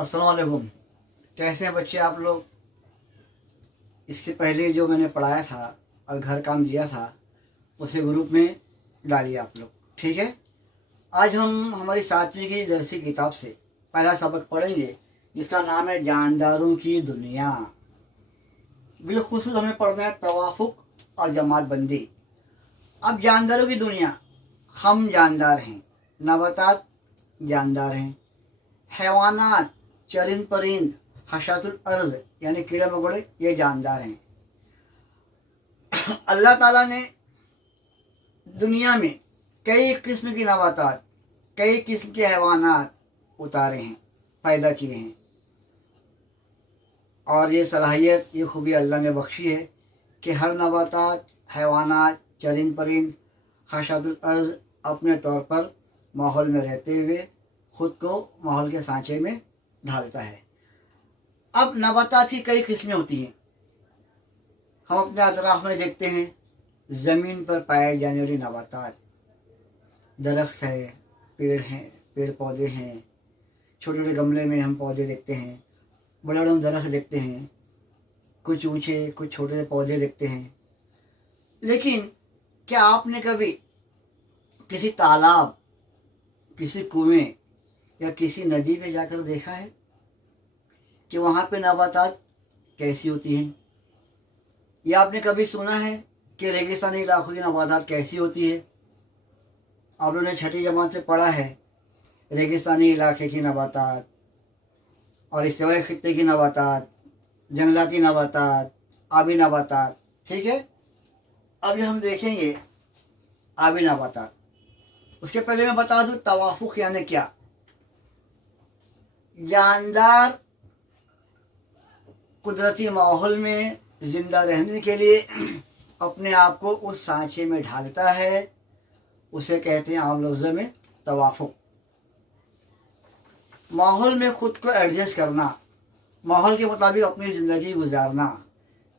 अस्सलाम वालेकुम। कैसे हैं बच्चे आप लोग? इसके पहले जो मैंने पढ़ाया था और घर काम दिया था उसे ग्रुप में डालिए आप लोग, ठीक है। आज हम हमारी 7वीं की दरसी किताब से पहला सबक पढ़ेंगे जिसका नाम है जानदारों की दुनिया। बिलखुसूस हमें पढ़ना है तवाफुक और जमात बंदी। अब जानदारों की दुनिया, हम जानदार हैं, नबातात जानदार हैं, हैवानात चरिंद परिंद, हशातुल अर्ज यानी कीड़े मकोड़े ये जानदार हैं। अल्लाह ताला ने दुनिया में कई किस्म की नबातात, कई किस्म के हैवानात उतारे हैं, पैदा किए हैं। और ये सलाहियत, ये खूबी अल्लाह ने बख्शी है कि हर नबातात, हैवानात, चरिंद परिंद, हशातुल अर्ज अपने तौर पर माहौल में रहते हुए ख़ुद को माहौल के सांचे में ढालता है। अब नबातात की कई किस्में होती हैं। हम अपने अतराफ में देखते हैं ज़मीन पर पाए जाने वाली नबातात, दरख्त है, पेड़ हैं, पेड़ पौधे हैं, छोटे छोटे गमले में हम पौधे देखते हैं, बड़े बड़े हम दरख्त देखते हैं, कुछ ऊंचे कुछ छोटे पौधे देखते हैं। लेकिन क्या आपने कभी किसी तालाब, किसी कुएं या किसी नदी में जाकर देखा है कि वहाँ पे नबातात कैसी होती हैं? या आपने कभी सुना है कि रेगिस्तानी इलाकों की नबातात कैसी होती है? आप लोगों ने 6ठी जमात में पढ़ा है रेगिस्तानी इलाके की नबातात और इस्तिवाई खित्ते की नबातात, जंगलाती नबातात, आबी नबातात, ठीक है। अब ये हम देखेंगे आबी नबातात। उसके पहले मैं बता दूं तवाफुक यानी क्या। जानदार कुदरती माहौल में ज़िंदा रहने के लिए अपने आप को उस सांचे में ढालता है, उसे कहते हैं आम लफ्ज़ों में तवाफुक। माहौल में ख़ुद को एडजस्ट करना, माहौल के मुताबिक अपनी ज़िंदगी गुजारना।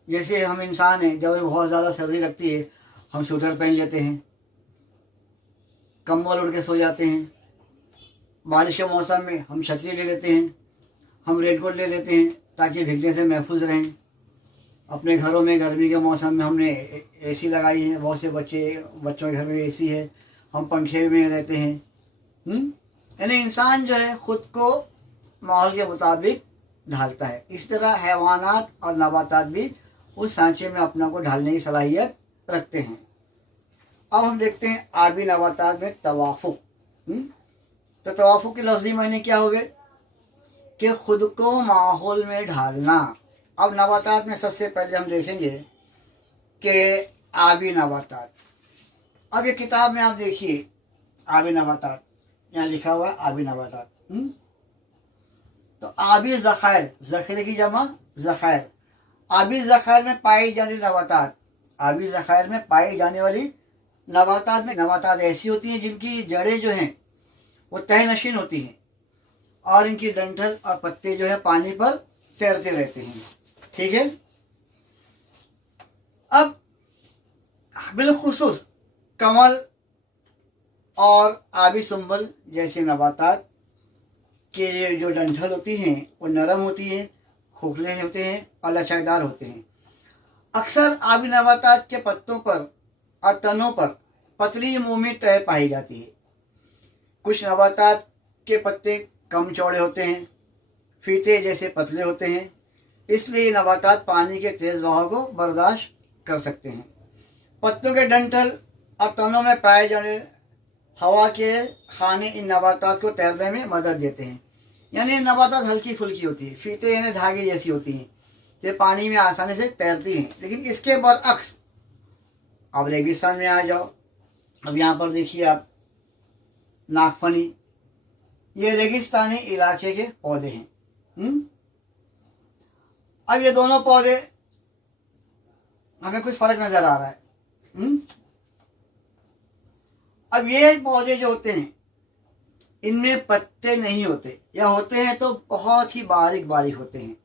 जैसे हम इंसान हैं, जब हमें बहुत ज़्यादा सर्दी लगती है हम स्वेटर पहन लेते हैं, कंबल ओढ़ के सो जाते हैं। बारिश के मौसम में हम छतरी ले लेते हैं, हम रेनकोट ले लेते हैं ताकि भीगने से महफूज रहें। अपने घरों में गर्मी के मौसम में हमने एसी लगाई है, बहुत से बच्चों के घर में एसी है, हम पंखे में रहते हैं। यानी इंसान जो है ख़ुद को माहौल के मुताबिक ढालता है। इस तरह हैवानात और नबातात भी उस सांचे में अपना को ढालने की सलाहियत रखते हैं। अब हम देखते हैं आबी नबातात में तवाफुक। तो तवाफुक के लफ्ज़ी मायने क्या हुए कि ख़ुद को माहौल में ढालना। अब नबातात में सबसे पहले हम देखेंगे कि आबी नबातात। अब ये किताब में आप देखिए आबी नबातात, यहाँ लिखा हुआ है आबी नबातात। तो आबी ज़खायर, ज़ख़ीरे की जमा ज़खायर। आबी ज़खायर में पाई जाने नबातात, आबी ज़खायर में पाई जाने वाली नबातात में नबातात ऐसी होती हैं जिनकी जड़ें जो हैं वो तहनशीन होती हैं और इनकी डंठल और पत्ते जो है पानी पर तैरते रहते हैं, ठीक है। अब बिलखुसूस कमल और आबी सुंबल जैसे नबातात के जो डंठल होती हैं वो नरम होती हैं, खोखले होते हैं और लचकदार होते हैं। अक्सर आबी नबातात के पत्तों पर और तनों पर पतली मोमी तह पाई जाती है। कुछ नबातात के पत्ते कम चौड़े होते हैं, फीते जैसे पतले होते हैं, इसलिए नबातात पानी के तेज़ बहाव को बर्दाश्त कर सकते हैं। पत्तों के डंठल और तनों में पाए जाने हवा के खाने इन नबातात को तैरने में मदद देते हैं। यानी नबातात हल्की फुल्की होती है, फीते यानी धागे जैसी होती हैं, ये पानी में आसानी से तैरती हैं। लेकिन इसके बरअक्स अब रेगिस्तान में आ जाओ। अब यहाँ पर देखिए आप नागफनी, ये रेगिस्तानी इलाके के पौधे हैं। अब ये दोनों पौधे हमें कुछ फर्क नजर आ रहा है। अब ये पौधे जो होते हैं इनमें पत्ते नहीं होते, या होते हैं तो बहुत ही बारीक बारीक होते हैं।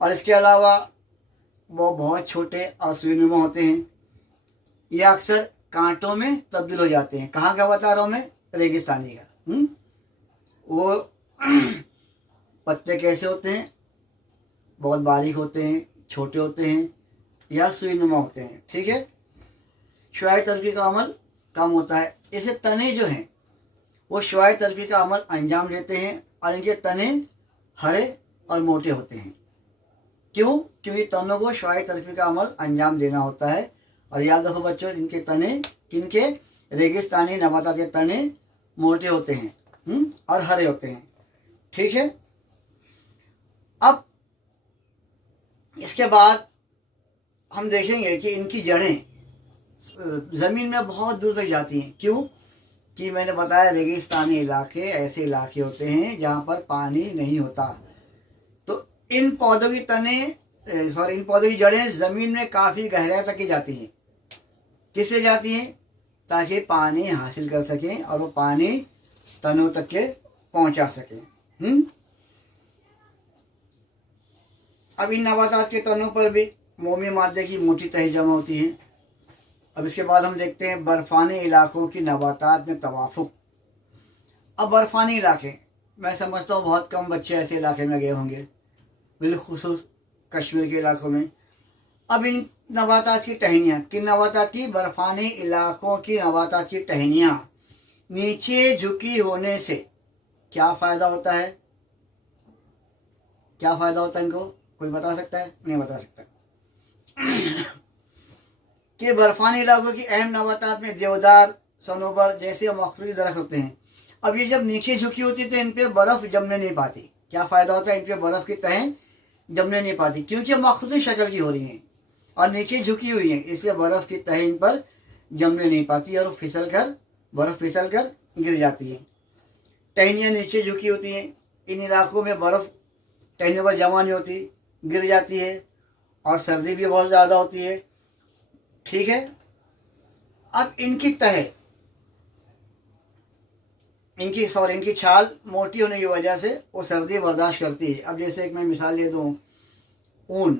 और इसके अलावा वो बहुत छोटे और सुनुमा होते हैं। ये अक्सर कांटों में तब्दील हो जाते हैं। कहाँ का बता रहा हूँ मैं? रेगिस्तानी का। वो पत्ते कैसे होते हैं, बहुत बारीक होते हैं, छोटे होते हैं या सुईनुमा होते हैं। ठीक है, शुआई तरक्की का अमल कम होता है। इसे तने जो हैं वो शुआई तरक्की का अमल अंजाम देते हैं और इनके तने हरे और मोटे होते हैं। क्यों? क्योंकि तनों को शुआई तरक्की का अमल अंजाम देना होता है। और याद रखो बच्चों, इनके तने, किनके, रेगिस्तानी नबातात के तने मोटे होते हैं और हरे होते हैं। ठीक है, अब इसके बाद हम देखेंगे कि इनकी जड़ें ज़मीन में बहुत दूर तक जाती हैं। क्यों? कि मैंने बताया रेगिस्तानी इलाके ऐसे इलाके होते हैं जहाँ पर पानी नहीं होता। तो इन पौधों की इन पौधों की जड़ें ज़मीन में काफ़ी गहराई तक की जाती हैं। किससे जाती हैं? ताकि पानी हासिल कर सकें और वो पानी तनों तक के पहुँचा सकें। अब इन नबातात के तनों पर भी मोमी मादे की मोटी तह जमा होती है। अब इसके बाद हम देखते हैं बर्फ़ानी इलाकों की नबातात में तवाफुक। अब बर्फ़ानी इलाके, मैं समझता हूँ बहुत कम बच्चे ऐसे इलाके में गए होंगे, बिलखुसूस कश्मीर के इलाकों में। अब इन नबातात की टहनियाँ, किन नबातात की? बर्फ़ानी इलाकों की नबातात की टहनियाँ नीचे झुकी होने से क्या फ़ायदा होता है? क्या फ़ायदा होता है इनको? कोई बता सकता है? नहीं बता सकता। कि बर्फ़ानी इलाकों की अहम नबातात में देवदार, सनोबर जैसे मखसूस दरख्त होते हैं। अब ये जब नीचे झुकी होती है तो इन पर बर्फ़ जमने नहीं पाती। क्या फ़ायदा होता है? इन पर बर्फ़ की तहें जमने नहीं पाती क्योंकि मखसूस शक्ल की हो रही हैं और नीचे झुकी हुई हैं, इसलिए बर्फ़ की तहें इन पर जमने नहीं पाती और बर्फ़ फिसल कर गिर जाती है। टहनियाँ नीचे झुकी होती हैं, इन इलाकों में बर्फ़ टहनियों पर जमा नहीं होती, गिर जाती है और सर्दी भी बहुत ज़्यादा होती है। ठीक है, अब इनकी छाल मोटी होने की वजह से वो सर्दी बर्दाश्त करती है। अब जैसे एक मैं मिसाल दे दूँ, ऊन,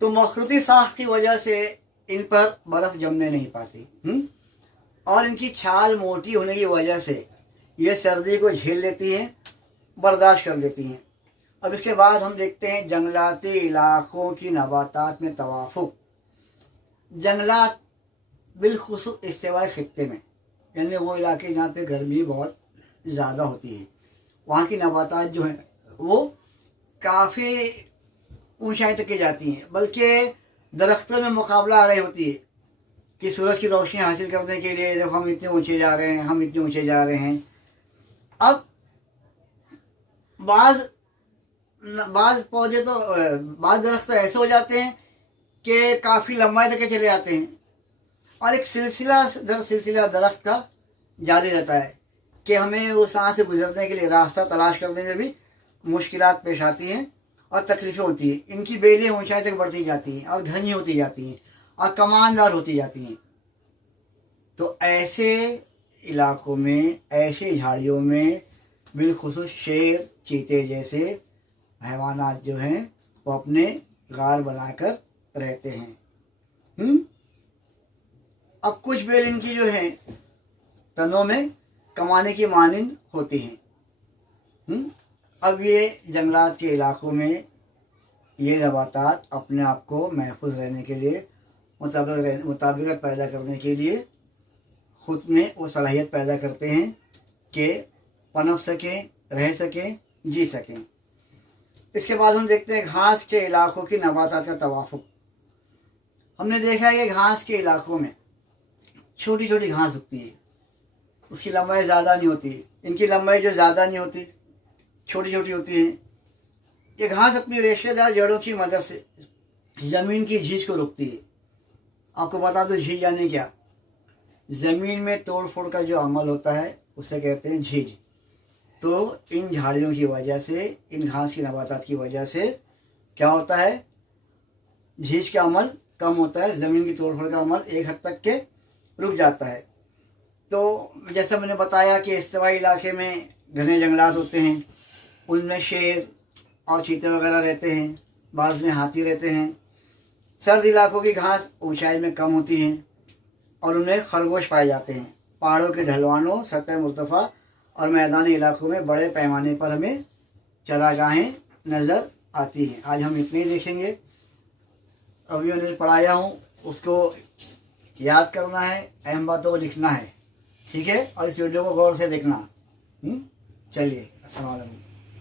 तो मखरूती साख्त की वजह से इन पर बर्फ़ जमने नहीं पाती और इनकी छाल मोटी होने की वजह से ये सर्दी को झेल लेती हैं, बर्दाश्त कर लेती हैं। अब इसके बाद हम देखते हैं जंगलाती इलाकों की नबातात में तवाफुक। जंगलात बिलखुसूस इस्तिवाई खित्ते में, यानी वो इलाके जहाँ पे गर्मी बहुत ज़्यादा होती है, वहाँ की नबातात जो हैं वो काफ़ी ऊंचाई तक की जाती हैं, बल्कि दरख्तों में मुकाबला आ रही होती है कि सूरज की रोशनी हासिल करने के लिए देखो हम इतने ऊंचे जा रहे हैं, हम इतने ऊंचे जा रहे हैं। अब बाज़ पौधे तो बाज़ दरख्त तो ऐसे हो जाते हैं कि काफ़ी लंबाई तक के चले जाते हैं और एक सिलसिला दर सिलसिला दरख्त का जारी रहता है कि हमें उस वहाँ से गुजरने के लिए रास्ता तलाश करने में भी मुश्किलात पेश आती हैं और तकलीफ़ें होती हैं। इनकी बेलें ऊंचाई तक बढ़ती जाती हैं और घनी होती जाती हैं और कमानदार होती जाती हैं। तो ऐसे इलाकों में, ऐसे झाड़ियों में बिलखुसूस शेर, चीते जैसे हैवानात जो हैं वो अपने गार बनाकर रहते हैं। अब कुछ बेल इनकी जो हैं तनों में कमाने की मानिंद होती हैं। अब ये जंगलात के इलाकों में ये नबातात अपने आप को महफूज रहने के लिए, मुताबिकत पैदा करने के लिए खुद में वो सलाहियत पैदा करते हैं कि पनप सकें, रह सकें, जी सकें। इसके बाद हम देखते हैं घास के इलाकों की नबातात का तवाफुक। हमने देखा है कि घास के इलाकों में छोटी छोटी घास उगती है, उसकी लंबाई ज़्यादा नहीं होती, इनकी लंबाई जो ज़्यादा नहीं होती, छोटी छोटी होती है। ये घास अपनी रेशेदार जड़ों की मदद से ज़मीन की झीज को रोकती है। आपको बता दो झीज यानी क्या? ज़मीन में तोड़ फोड़ का जो अमल होता है उसे कहते हैं झीज। तो इन झाड़ियों की वजह से, इन घास की नबातात की वजह से क्या होता है? झीज का अमल कम होता है, ज़मीन की तोड़ फोड़ का अमल एक हद तक के रुक जाता है। तो जैसा मैंने बताया कि इस्तिवाई इलाके में घने जंगलात होते हैं, उनमें शेर और चीते वगैरह रहते हैं, बाज़ में हाथी रहते हैं। सर्द इलाकों की घास ऊंचाई में कम होती हैं और उनमें खरगोश पाए जाते हैं। पहाड़ों के ढलवानों, सतह मुर्तफ़ा और मैदानी इलाकों में बड़े पैमाने पर हमें चरागाहें नज़र आती हैं। आज हम इतने ही देखेंगे। अभी मैंने पढ़ाया हूँ उसको याद करना है, अहम बातों को लिखना है, ठीक है, और इस वीडियो को गौर से देखना। चलिए, अस्सलाम वालेकुम।